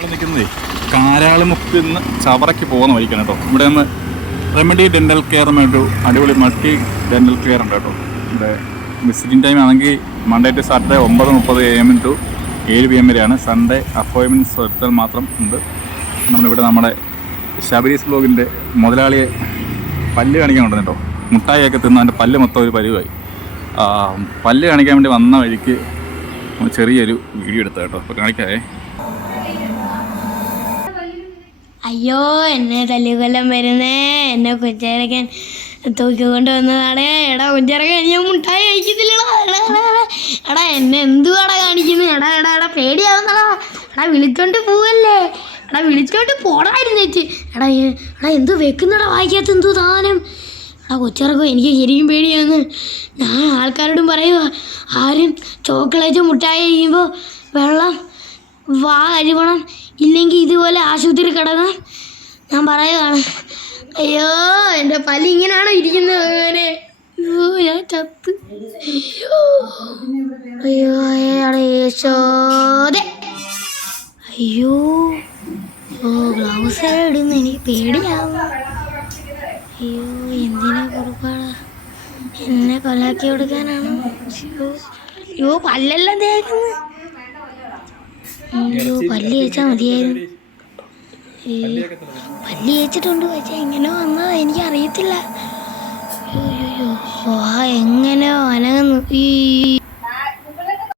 നമ്മൾ നിൽക്കുന്നതേ കാരാളിമുക്കിൽ നിന്ന് ചവറയ്ക്ക് പോകുന്ന വഴിക്കാണ് കേട്ടോ. ഇവിടെ നിന്ന് റെമഡി ഡെൻ്റൽ കെയർ എന്നൊരു അടിപൊളി മൾട്ടി ഡെൻ്റൽ കെയർ ഉണ്ട് കേട്ടോ. ഇവിടെ വിസിറ്റിംഗ് ടൈം ആണെങ്കിൽ Monday to Saturday 9:30 AM to 7 PM വരെയാണ്. സൺഡേ അപ്പോയിൻമെൻറ്റ്സ് എടുത്താൽ മാത്രം ഉണ്ട്. നമ്മളിവിടെ നമ്മുടെ ശബരീസ് ബ്ലോഗിൻ്റെ മുതലാളിയെ പല്ല് കാണിക്കാൻ കൊണ്ടുവന്നു കേട്ടോ. മുട്ടായിയൊക്കെ തിന്ന് അതിൻ്റെ പല്ല് മൊത്തം ഒരു പരിവായി. പല്ല് കാണിക്കാൻ വേണ്ടി വന്ന വഴിക്ക് ചെറിയൊരു വീഡിയോ എടുത്ത കേട്ടോ. അപ്പോൾ കാണിക്കാവേ. അയ്യോ, എന്നെ തല്ലിക്കൊല്ലം വരുന്നേ, എന്നെ കുഞ്ചേരക്കൻ തൂക്കിക്കൊണ്ട് വന്നതാണ്. എടാ കുഞ്ചേരക്കൻ, ഞാൻ മുട്ടായി കഴിക്കത്തില്ലടാ. എടാ എന്നെ എന്തുവാടാ കാണിക്കുന്നത്? എടാ പേടിയാവുന്നടാ. എടാ വിളിച്ചോണ്ട് പോവല്ലേ? എടാ വിളിച്ചോണ്ട് പോടായിരുന്നേച്ച്. എടാ എന്തു വെക്കുന്നടാ വായിക്കാത്ത എന്തോ സാധനം? എടാ കൊച്ചിറക്കോ, എനിക്ക് ശരിക്കും പേടിയാന്ന്. ഞാൻ ആൾക്കാരോടും പറയുക, ആരും ചോക്ലേറ്റ് മുട്ടായി കഴിയുമ്പോൾ വെള്ളം വാ കഴുകണം, ഇല്ലെങ്കിൽ ഇതുപോലെ ആശുപത്രി കിടക്കാം ഞാൻ പറയുകയാണ്. അയ്യോ, എൻ്റെ പല്ല് ഇങ്ങനെയാണോ ഇരിക്കുന്നത്? അങ്ങനെ അയ്യോ, ഞാൻ ചത്ത്. അയ്യോ യേശോദേ. അയ്യോ, ഗ്ലൗസ് ഇടുന്നു, എനിക്ക് പേടിയാവും. അയ്യോ, എന്തിനാ കുറുപ്പാടാ, എന്നെ കൊലാക്കി കൊടുക്കാനാണോ? അയ്യോ പല്ലെല്ലാം തേക്കുന്നു. അയ്യോ, പല്ല് തേച്ചാൽ മതിയായിരുന്നു. പല്ല് തേച്ചിട്ടുണ്ട്, പക്ഷേ എങ്ങനെയോ വന്നതാ, എനിക്കറിയത്തില്ല. അയ്യോ എങ്ങനെയോ അനങ്ങുന്നു. ഈ